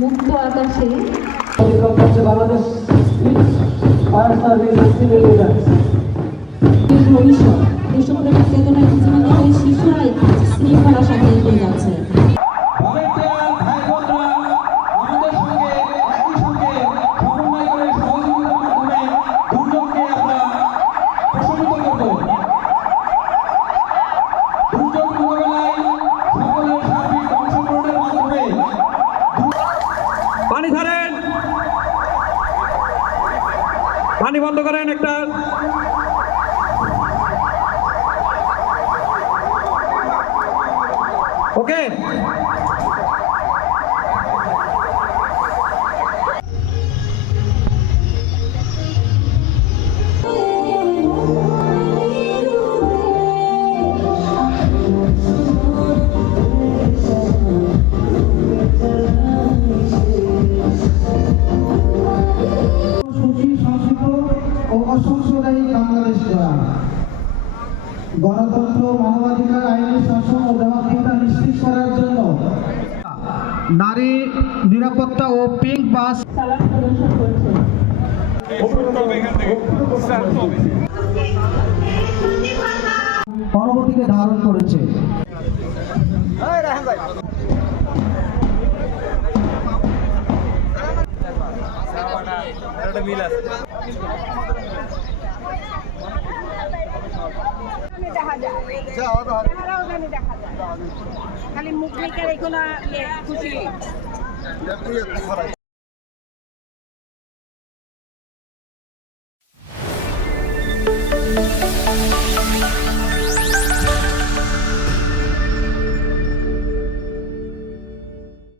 মুক্ত আকাশে Bangladesh fire service দেশপ্রেমিক চেতনায় জীবিত হয়ে শিশুরাই শৃঙ্খলা সাথে এগিয়ে যাচ্ছে। পানি ছাড়েন, পানি বন্ধ করেন একটা। ওকে, অসংশোধনী বাংলাদেশ গড়া, গণতন্ত্র, মানবাধিকার, আইনের শাসন ও জবাবদিহিতা নিশ্চিত করার জন্য নারী নিরাপত্তা ও পিঙ্ক বাস সালাম প্রদর্শন করছে। পরবর্তীকে ধারণ করেছে। খালি মুখ রেখে রেখো না খুশি